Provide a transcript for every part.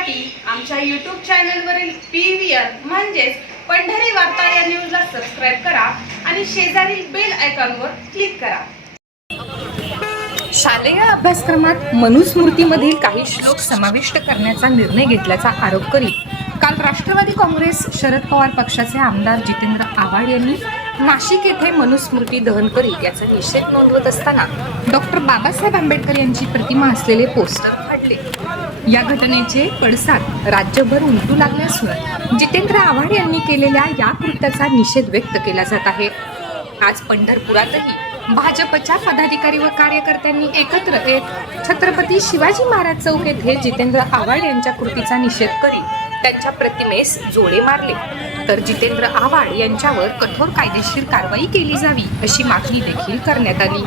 पाहण्यासाठी आमच्या YouTube चॅनलवरील P V म्हणजेच पंढरी वार्ता या न्यूजला सबस्क्राईब करा आणि शेजारील बेल आयकॉनवर क्लिक करा. शालेय अभ्यासक्रमात मनुस्मृतीमधील काही श्लोक समाविष्ट करण्याचा निर्णय घेतल्याचा आरोप करीत काल राष्ट्रवादी काँग्रेस शरद पवार पक्षाचे आमदार जितेंद्र आव्हाड यांनी नाशिक येथे मनुस्मृती दहन करीत याचा निषेध नोंदवत असताना डॉक्टर बाबासाहेब आंबेडकर यांची प्रतिमा असलेले पोस्टर फाडले. या घटनेचे पडसाद राज्यभर उमटू लागले असून जितेंद्र आव्हाड यांनी केलेल्या या कृत्याचा निषेध व्यक्त केला जात आहे. आज पंढरपुरातही भाजपच्या पदाधिकारी व कार्यकर्त्यांनी एकत्र येत छत्रपती शिवाजी महाराज चौक येथे जितेंद्र आव्हाड यांच्या कृतीचा निषेध करीत त्यांच्या प्रतिमेस जोडे मारले. तर जितेंद्र आव्हाड यांच्यावर कठोर कायदेशीर कारवाई केली जावी अशी मागणी देखील करण्यात आली.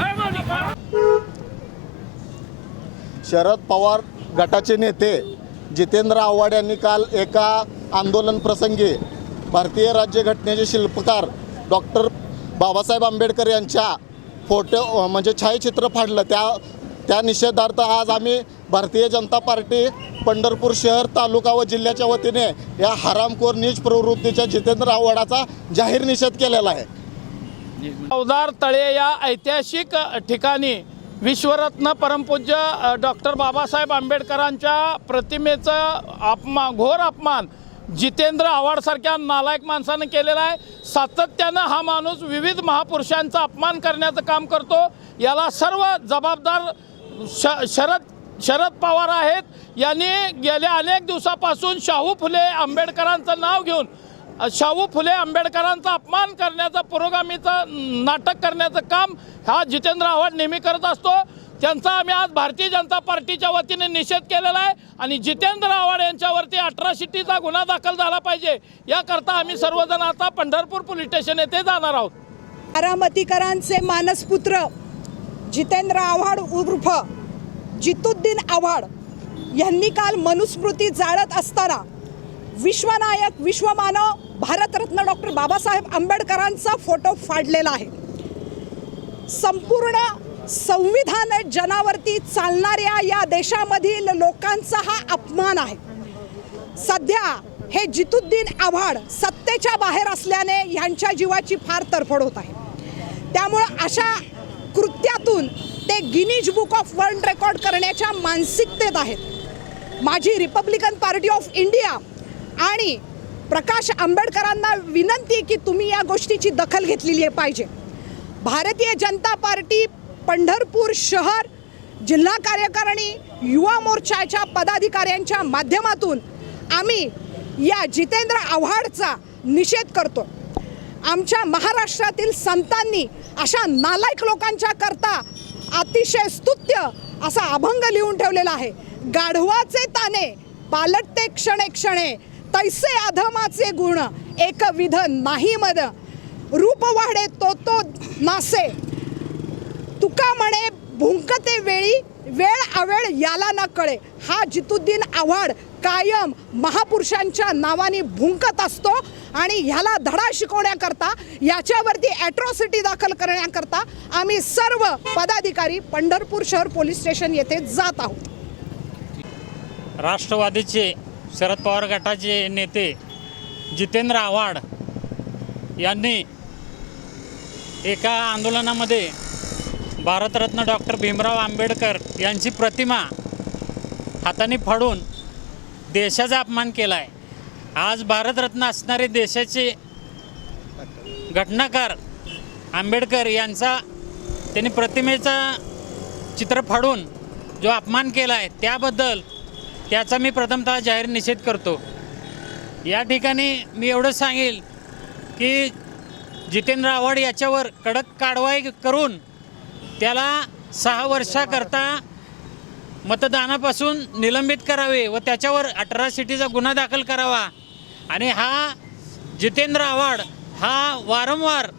शरद पवार गटाचे नेते जितेंद्र आव्हाड यांनी काल एका आंदोलन प्रसंगी भारतीय राज्यघटनेचे शिल्पकार डॉक्टर बाबासाहेब आंबेडकर यांच्या फोटो म्हणजे छायाचित्र फाडलं. त्या त्या निषेधार्थ आज आम्ही भारतीय जनता पार्टी पंढरपूर शहर तालुका व जिल्ह्याच्या वतीने या हरामखोर नीच प्रवृत्तीच्या जितेंद्र आव्हाडाचा जाहीर निषेध केलेला आहे. चौदार तळे या ऐतिहासिक ठिकाणी विश्वरत्न परमपूज्य डॉक्टर बाबासाहेब आंबेडकरांच्या प्रतिमेचं अपमा घोर अपमान जितेंद्र आव्हाडसारख्या नालायक माणसानं केलेला आहे. सातत्यानं हा माणूस विविध महापुरुषांचा अपमान करण्याचं काम करतो. याला सर्व जबाबदार श शरद शरद पवार आहेत. यांनी गेल्या अनेक दिवसापासून शाहू फुले आंबेडकरांचं नाव घेऊन शाहू फुले आंबेडकरांचा अपमान करण्याचं पुरोगामीचं नाटक करण्याचं काम हा जितेंद्र आव्हाड नेहमी करत असतो. त्यांचा आम्ही आज भारतीय जनता पार्टीच्या वतीने निषेध केलेला आहे आणि जितेंद्र आव्हाड यांच्यावरती अठराशिट्टीचा गुन्हा दाखल झाला पाहिजे. याकरता आम्ही सर्वजण आता पंढरपूर पोलीस स्टेशन येथे जाणार आहोत. बारामतीकरांचे मानसपुत्र जितेंद्र आव्हाड उर्फ जितुद्दीन आव्हाड यांनी काल मनुस्मृती जाळत असताना विश्वनायक विश्वमानव भारतरत्न डॉक्टर बाबासाहेब आंबेडकरांचा फोटो फाडलेला आहे. संपूर्ण संविधान जनावरती चालणाऱ्या या देशामधील लोकांचा हा अपमान आहे. सध्या हे जितुद्दीन आव्हाड सत्तेच्या बाहेर असल्याने ह्यांच्या जीवाची फार तरफड होत आहे. त्यामुळं अशा कृत्यातून ते Guinness book of world record करण्याच्या मानसिकतेत आहेत. माझी रिपब्लिकन पार्टी ऑफ इंडिया आणि प्रकाश आंबेडकरांना विनंती की तुम्ही या गोष्टीची दखल घेतलेली आहे पाहिजे. भारतीय जनता पार्टी पंढरपूर शहर जिल्हा कार्यकारिणी युवा मोर्चाच्या पदाधिकाऱ्यांच्या माध्यमातून आम्ही या जितेंद्र आव्हाडचा निषेध करतो. आमच्या महाराष्ट्रातील संतांनी अशा नालायक लोकांच्या करता अतिशय स्तुत्य असा अभंग लिहून ठेवलेला आहे. गाढवाचे ताने पालटते क्षणे क्षणे तैसे अधमाचे गुण एकविध नाही मद. रूप वाढे तो तो नासे तुका म्हणे भुंकते वेळी वेळ अवेळ याला न कळे. हा जितुद्दीन आव्हाड कायम महापुरुषांच्या नावाने भुंकत असतो आणि ह्याला धडा शिकवण्याकरता याच्यावरती ॲट्रॉसिटी दाखल करण्याकरता आम्ही सर्व पदाधिकारी पंढरपूर शहर पोलीस स्टेशन येथे जात आहोत. राष्ट्रवादीचे शरद पवार गटाचे नेते जितेंद्र आव्हाड यांनी एका आंदोलनामध्ये भारतरत्न डॉक्टर भीमराव आंबेडकर यांची प्रतिमा हाताने फाडून देशाचा अपमान केला आहे आज भारतरत्न असणारे देशाचे घटनाकार आंबेडकर यांचा त्यांनी प्रतिमेचा चित्र फाडून जो अपमान केला आहे त्याबद्दल त्याचा मी प्रथमतः जाहीर निषेध करतो. या ठिकाणी मी एवढंच सांगेल की जितेंद्र आव्हाड याच्यावर कडक कारवाई करून त्याला सहा वर्षाकरता मतदानापासून निलंबित करावे व त्याच्यावर अठरा सिटीचा गुन्हा दाखल करावा. आणि हा जितेंद्र आव्हाड हा वारंवार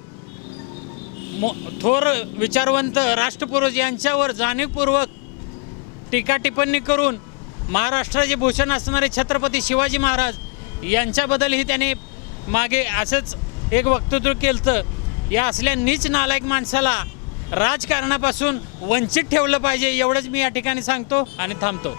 मो थोर विचारवंत राष्ट्रपुरुष यांच्यावर जाणीवपूर्वक टीका टिप्पणी करून महाराष्ट्राचे भूषण असणारे छत्रपती शिवाजी महाराज यांच्याबद्दलही त्याने मागे असंच एक वक्तृत्व केलं या असल्या नीच नालायक माणसाला राजकारणापासून वंचित ठेवलं पाहिजे एवढंच मी या ठिकाणी सांगतो आणि थांबतो.